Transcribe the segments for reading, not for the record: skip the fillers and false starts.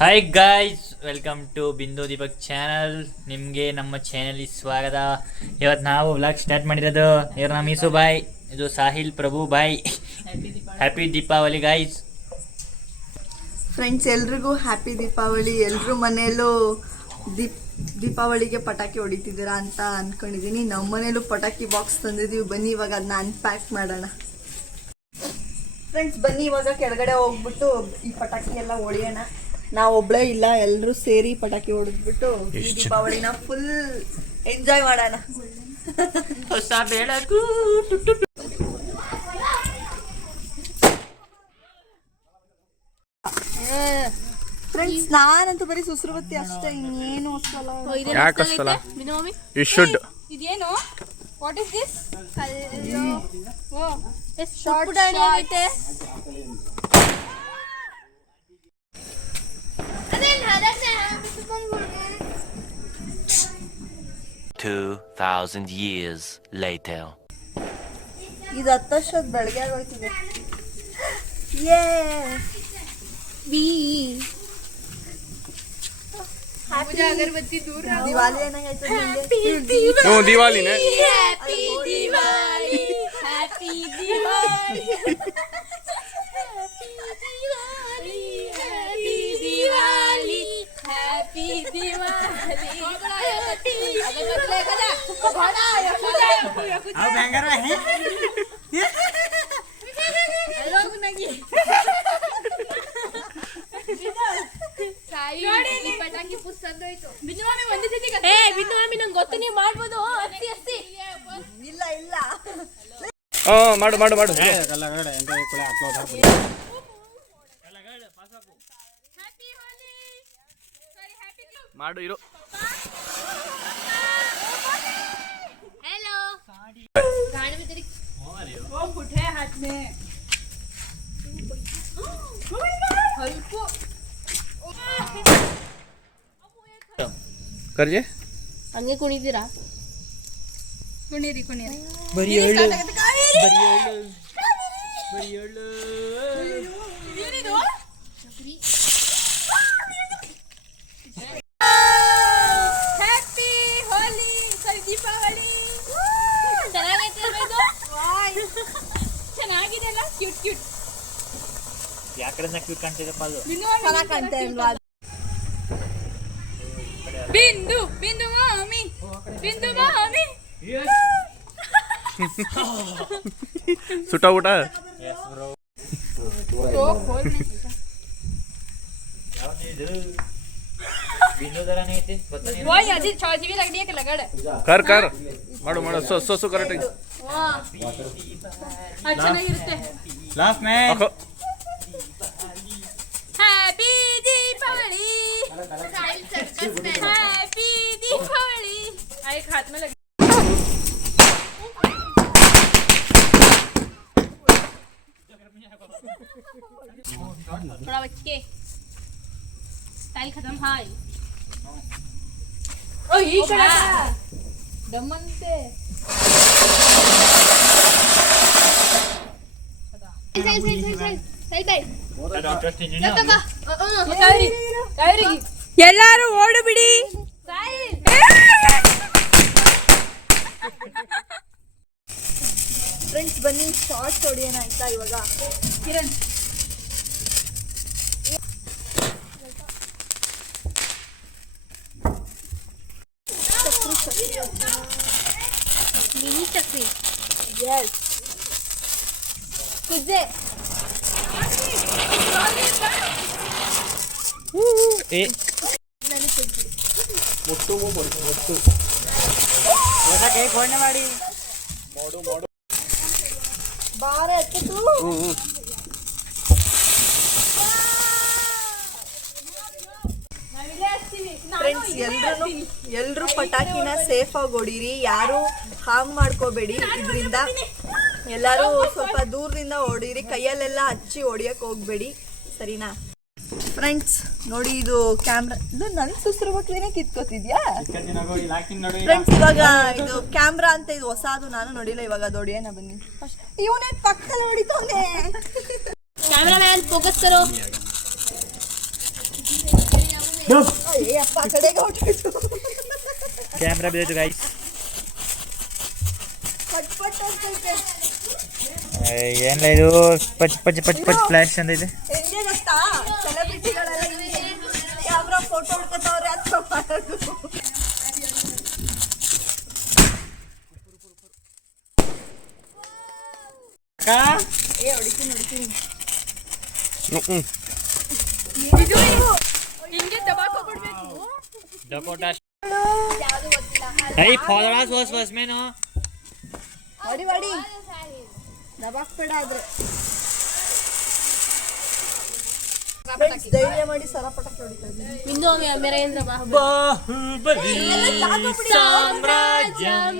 Hi guys, welcome to ಬಿಂದು Deepak channel. ನಿಮಗೆ ನಮ್ಮ ಚಾನಲ್ಗೆ ಸ್ವಾಗತ. ಇವತ್ತು ನಾವು ವ್ಲಾಗ್ ಸ್ಟಾರ್ಟ್ ಮಾಡಿರೋದು. ಇವ್ರು ನಮ್ಮ ಮೀಸು ಬಾಯ್, ಇದು ಸಾಹಿಲ್ ಪ್ರಭು ಬಾಯ್. Happy Deepavali guys. ಫ್ರೆಂಡ್ಸ್, ಎಲ್ರಿಗೂ ಹ್ಯಾಪಿ ದೀಪಾವಳಿ. ಎಲ್ಲರೂ ಮನೆಯಲ್ಲೂ ದೀಪಾವಳಿಗೆ ಪಟಾಕಿ ಹೊಡಿತಿದ್ದೀರಾ ಅಂತ ಅಂದ್ಕೊಂಡಿದ್ದೀನಿ. ನಮ್ಮ ಮನೇಲೂ ಪಟಾಕಿ ಬಾಕ್ಸ್ ತಂದಿದ್ದೀವಿ. ಬನ್ನಿ ಇವಾಗ ಅದನ್ನ ಅನ್ಪ್ಯಾಕ್ ಮಾಡೋಣ. ಫ್ರೆಂಡ್ಸ್, ಬನ್ನಿ ಇವಾಗ ಕೆಳಗಡೆ ಹೋಗ್ಬಿಟ್ಟು ಈ ಪಟಾಕಿ ಎಲ್ಲ ಹೊಡಿಯೋಣ. ನಾವು ಒಬ್ಳೇ ಇಲ್ಲ, ಎಲ್ಲರೂ ಸೇರಿ ಪಟಾಕಿ ಹೊಡೆದ್ಬಿಟ್ಟು ಈ ದೀಪಾವಳಿನ ಫುಲ್ ಎಂಜಾಯ್ ಮಾಡೋಣ. ಹೊಸ ಬೆಳಕು. ಫ್ರೆಂಡ್ಸ್, ನಾನಂತೂ ಬರೀ ಸುಸ್ರುಬತ್ತಿ ಅಷ್ಟೇ, ಇನ್ನೇನು ಹೊಸಲ್ಲ. ಇದೇನು? What is this? ಶಾರ್ಟ್ ಐತೆ. 2000 years later. ಇದು 10 ವರ್ಷದ ಬೆಳಗ್ಗೆ ಆಗೋಯ್ತಿದೆ. ಅಗರಬತ್ತಿ ದೂರ. ದಿವಾಲಿ ಏನಾಗೈತೆ? ದಿವಾಲಿನೇ. Happy Diwali, happy Diwali, happy Diwali, happy Diwali. ಪಟಾಕಿ ಪುಸ್ತಕ ಬಿಂದು ನಂಗೆ ಗೊತ್ತು, ನೀವು ಮಾಡ್ಬೋದು. ಅಸ್ತಿ ಇಲ್ಲ ಇಲ್ಲ, ಮಾಡು ಮಾಡು ಮಾಡು. ಮಾಡು ಇರು. हेलो गाड़ी में तेरी वो फुटे हाथ में हल्को ಕರ್ಜೆ ಹಂಗೆ ಕುಣಿತೀರಾ? ಕುಣಿರಿ ಬರಿ ಹೇಳು, ಬರಿ ಹೇಳು, ಬರಿ ಹೇಳು. ಹ್ಯಾಪಿ ಹೋಲಿ, ಸಾರಿ ದೀಪಾವಳಿ. ಚೆನ್ನಾಗಿದೆ ಅಲ್ಲ? Cute cute. ಯಾಕಡೆ ಕ್ಯೂಟ್ ಕಾಣ್ತಿದೆಪ್ಪ ಅದು? ಚೆನ್ನಾಗಿ ಕಾಣ್ತಾ ಇಲ್ವಾ? ಬಿಂದು ಬಿಂದು ಮಾಮಿ, ಬಿಂದು ಮಾಮಿ. ಸುಟ ಊಟ. ಕರ್ ಕರ್ ಮಾಡು ಮಾಡು. ಸೊಸು ಕರೆಕ್ಟ್ ಚೆನ್ನಾಗಿರುತ್ತೆ. Happy Deepavali, happy Deepavali. एक हाथ में लगे थोड़ा बच के स्टाइल खत्म. हाय ओ ये कड़ा दमनते ಸೈಡ್ ಬೈ ಎಲ್ಲರೂ ಓಡು ಬಿಡಿ. ಫ್ರೆಂಡ್ಸ್, ಬನ್ನಿ ಶಾರ್ಟ್ಸ್ ಹೊಡಿಯೋಣ ಆಯ್ತಾ? ಇವಾಗ ಕಿರಣ್ ಮಿನಿ ಚಕ್ರಿ. ಎಸ್ ಕುಜ್ಜೆ. ಮಾಡಿ ಬಾರ ಎತ್ತು. ಫ್ರೆಂಡ್ಸ್, ಎಲ್ರು ಪಟಾಕಿನ ಸೇಫ್ ಆಗಿ ಹೊಡೀರಿ. ಯಾರು ಹಾಂಗ್ ಮಾಡ್ಕೋಬೇಡಿ. ಇದರಿಂದ ಎಲ್ಲರೂ ಸ್ವಲ್ಪ ದೂರದಿಂದ ಹೊಡೀರಿ. ಕೈಯಲ್ಲೆಲ್ಲ ಹಚ್ಚಿ ಹೊಡಿಯಕ್ ಹೋಗ್ಬೇಡಿ, ಸರಿನಾ? ಫ್ರೆಂಡ್ಸ್ ನೋಡಿ ಇದು ಕ್ಯಾಮ್ರಾ ಇದು ನನ್ ಸುಸ್ರು ಮಕ್ಳಿನೇ ಕಿತ್ಕೋತಿದ್ಯಾ ಫ್ರೆಂಡ್ಸ್ ಇವಾಗ ಇದು ಕ್ಯಾಮ್ರಾ ಅಂತ ಇದು ಹೊಸದು ನಾನು ನೋಡಿಲ್ಲ ಇವಾಗ ಅದು ಹೊಡಿಯೋಣ ಬನ್ನಿ ಇವನೇ ಪಕ್ಕದಲ್ಲಿ ಹೊಡಿತವನೆ कैमरामैन फोकस करो ಅಪ್ಪ ಕಡೆಗೆ ಹೊಟ್ಟೋಯ್ತು ಕ್ಯಾಮ್ರಾ ಬಿದ್ದೈತು ಗೈಸ್. ಪಟ್ ಪಟ್ ಅಂತೈತೆ ಏನಿಲ್ಲ ಇದು ಪಚ್ ಪಚ್ ಪಚ್ ಪಚ್ ಫ್ಲಾಶ್ ಅಂತ ಇದೆ. ಹೆಂಗೆ ಗೊತ್ತಾ ಸೆಲೆಬ್ರಿಟಿಗಳೆಲ್ಲ ಕ್ಯಾಮ್ರಾ ಫೋಟೋ ಹೊಡ್ಕೊತಾವ್ರೆ ಅಂತ ಮಾಡೋದು ಹೊಡಿತೀನಿ ಹಿಂಗೆ ದಬಾಕೋ ಬಿಡ್ಬೇಕು ಡಕೋಟಾ ಯಾವುದು ಗೊತ್ತಿಲ್ಲ ಐ ಫಾಲೋರಾ ಸೋಸ್ ಫಸ್ಟ್ ಮೇನು ಹೊಡಿ ದಬಾಕ್ಬೇಡ ಆದ್ರೆ ಧೈರ್ಯ ಮಾಡಿ ಸರ ಪಟಾಕಿ ಹೊಡಿತಾ ಇದ್ದೀನಿ बिंदु मेरा इंद्र ಬಾಹುಬಲಿ ಸಾಮ್ರಾಜ್ಯಂ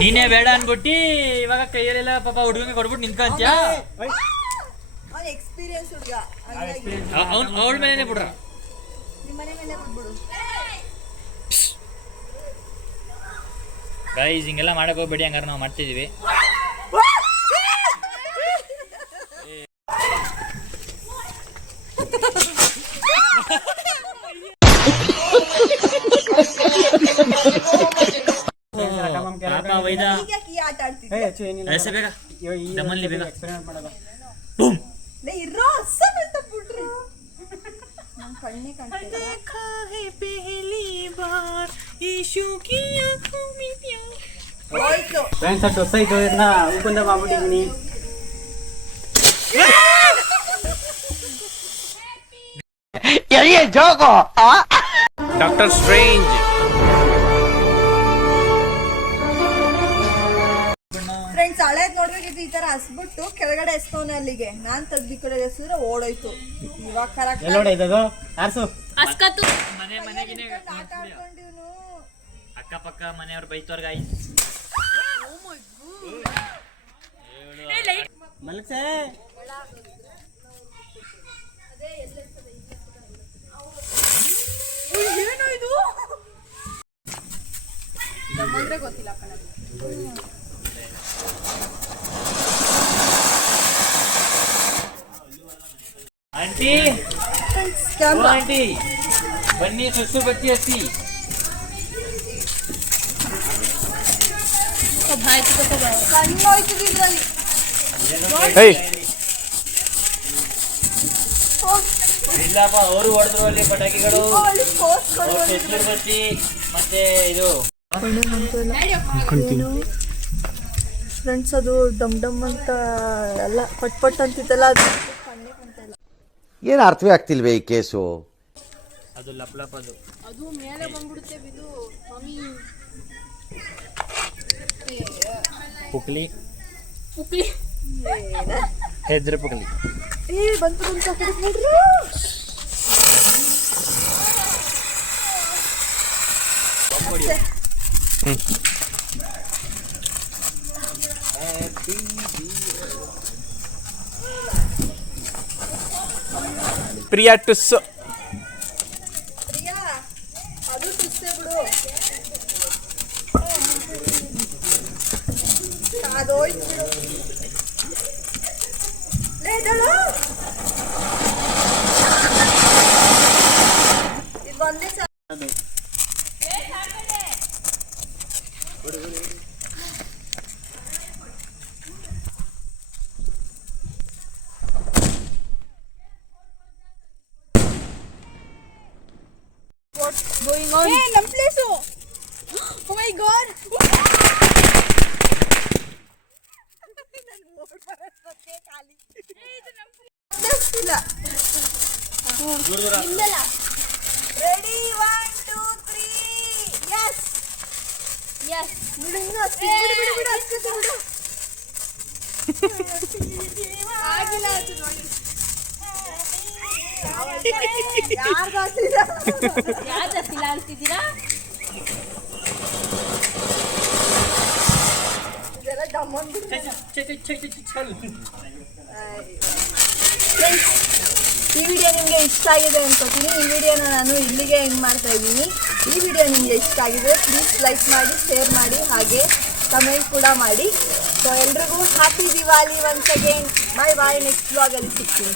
ನೀನೇ ಬೇಡ ಅನ್ಬಿಟ್ಟು ಇವಾಗ ಕೈಯಲ್ಲೆಲ್ಲ ಪಾಪ ಹುಡುಗಂಗೆ ಕೊಡ್ಬಿಟ್ಟು ನಿಂತ್ಕೊಂತ್ಯಾ. ಅವ್ನ ಎಕ್ಸ್ಪೀರಿಯನ್ಸ್ ಹುಡುಗ ಅವಳ ಮೇಲೇನೆ ಬಿಡ್ರ. ನಿಮ್ಮ ಮನೆ ಮೇಲೆ ಬಿಟ್ಬಿಡು ಗೈಸ್ ಹಿಂಗೆಲ್ಲ ಮಾಡಕ್ ಹೋಗ್ಬೇಡಿ, ಹಂಗಾರೆ ನಾವು ಮಾಡ್ತಿದೀವಿ. ಈಗ ಈ ಆಟ ಆಡ್ತಿದ್ದೆ ಬೇಗ ದಮ್ಮಲ್ಲಿ ಬೇಗ ಇರೋ ಅಸ್ಸಂತ ಬಿಡ್ರಿ ನನ್ ಕಣ್ಣೇ ಕಾಣ್ತಿಲ್ಲ ಹೋಯ್ತು ಫ್ರೆಂಡ್ಸ್ ಅಷ್ಟು ಹೊಸ ಇದು ಉಪಂದ ಮಾಡ್ಬಿಟ್ಟಿದ್ದೀನಿ. Doctor strange. ಫ್ರೆಂಡ್ಸ್ ಹಳೇದ್ ನೋಡ್ಬೇಕಿತ್ತು ಈ ತರ ಹಸ್ಬಿಟ್ಟು ಕೆಳಗಡೆ ಎಸ್ತವನೆ ಅಲ್ಲಿಗೆ ನಾನ್ ತೆಗ್ದಿ ಕಡೆ ಎಸಿದ್ರೆ ಓಡೋಯ್ತು ಇವಾಗ ಕರೆಕ್ಟ್ ಎಲ್ಲ ಇದ್ದದು ಆರ್ಸು ಅಸ್ಕತ್ತು ಮನೆಗಿನೇ ಆಟ ಆಡ್ಕೊಂಡಿವ್ನು ಅಕ್ಕಪಕ್ಕ ಮನೆಯವ್ರು ಬೈತವ್ರ ಗೈಸ್. ಮಲಗ್ಸೆ ಏನು ಇದು ನಮ್ಮಂದ್ರೆ ಗೊತ್ತಿಲ್ಲ ಕಣ ಆಂಟಿ ಓ ಆಂಟಿ ಬನ್ನಿ ಸುಸು ಬತ್ತಿ ಹಚ್ಚಿ. भाई तो ಕಣ್ಣು ಹೋಯ್ತದೆ ಇದ್ರಲ್ಲಿ ಹೇಯ್ ಇಲ್ಲಪ್ಪ ಅವರು ಹೊಡೆದ್ರು ಅಲ್ಲಿ ಪಟಾಕಿಗಳು, ಅಲ್ಲಿ ಕೋಸ್ಕೊಂಡು ಅವ್ರು ಸುಸು ಬತ್ತಿ ಮತ್ತೆ ಇದು ಫ್ರೆಂಡ್ಸ್ ಅದು ಡಮ್ ಡಮ್ ಅಂತ ಎಲ್ಲ ಪಟ್ ಪಟ್ ಅಂತಿತ್ತಲ್ಲ ಅದು ಕಣ್ಣೇ ಕಾಣ್ತಾ ಇಲ್ಲ ಏನು ಅರ್ಥವೇ ಆಗ್ತಿಲ್ವೇ ಈ ಕೇಸು? ಅದು ಲಪ್ ಲಪ್ ಅದು ಅದು ಮೇಲೆ ಬಂದ್ಬಿಡುತ್ತೆ ಬಿದು ಮಮ್ಮಿ ಪುಕ್ಲಿ ಪುಕ್ಲಿ ಹೆದ್ರ ಪುಕ್ಲಿ. ಬಂತು ಬಂತು ಆ ಕಡೆ ನೋಡ್ರು ಪ್ರಿಯಾ ಟುಸ್. ಪ್ರಿಯಾ ಅದು ತುಸ್ಸೆ ಬಿಡು ಅದೋಯ್ತು ಬಿಡು ಲೇದಳು ಇದು ಬಂದೇ ಸಾಕು What's going on? Hey, ನಮ್ಮ ಪ್ಲೇಸು. Oh my god. ನನ್ನ ಮೋಡ್ ಬರತ್ತೆ ಖಾಲಿ. ಇದು ನಮ್ಮ ಇಲ್ಲ. ನಿಮ್ಮಲ್ಲ Ready 1 2 3. Yes. yes ಬಿಡು ಇನ್ನು ಅಷ್ಟೇ ಬಿಡು ಅಷ್ಟೇ ಬಿಡು. ಆಗಿಲ್ಲ ಅದು ನೋಡಿ ಯಾರು ಜಾಸ್ತಿ ಯಾರು ಜಾಸ್ತಿ ಲಾಡ್ತಿದ್ದೀರಾ? ಇದೆಲ್ಲ ಡಮ್ಮನ್ ಈ ವಿಡಿಯೋ ನಿಮಗೆ ಇಷ್ಟ ಆಗಿದೆ ಅನ್ಕೋತೀನಿ. ಈ ವಿಡಿಯೋನ ನಾನು ಇಲ್ಲಿಗೆ ಎಂಡ್ ಮಾಡ್ತಾ ಇದ್ದೀನಿ. ಈ ವಿಡಿಯೋ ನಿಮಗೆ ಇಷ್ಟ ಆಗಿದೆ ಪ್ಲೀಸ್ ಲೈಕ್ ಮಾಡಿ, ಶೇರ್ ಮಾಡಿ, ಹಾಗೆ ಕಮೆಂಟ್ ಕೂಡ ಮಾಡಿ. ಸೊ ಎಲ್ರಿಗೂ ಹ್ಯಾಪಿ ದಿವಾಲಿ ಒನ್ಸ್ ಅಗೇನ್. ಬಾಯ್ ಬಾಯ್. ನೆಕ್ಸ್ಟ್ ವ್ಲಾಗಲ್ಲಿ ಸಿಗ್ತೀನಿ.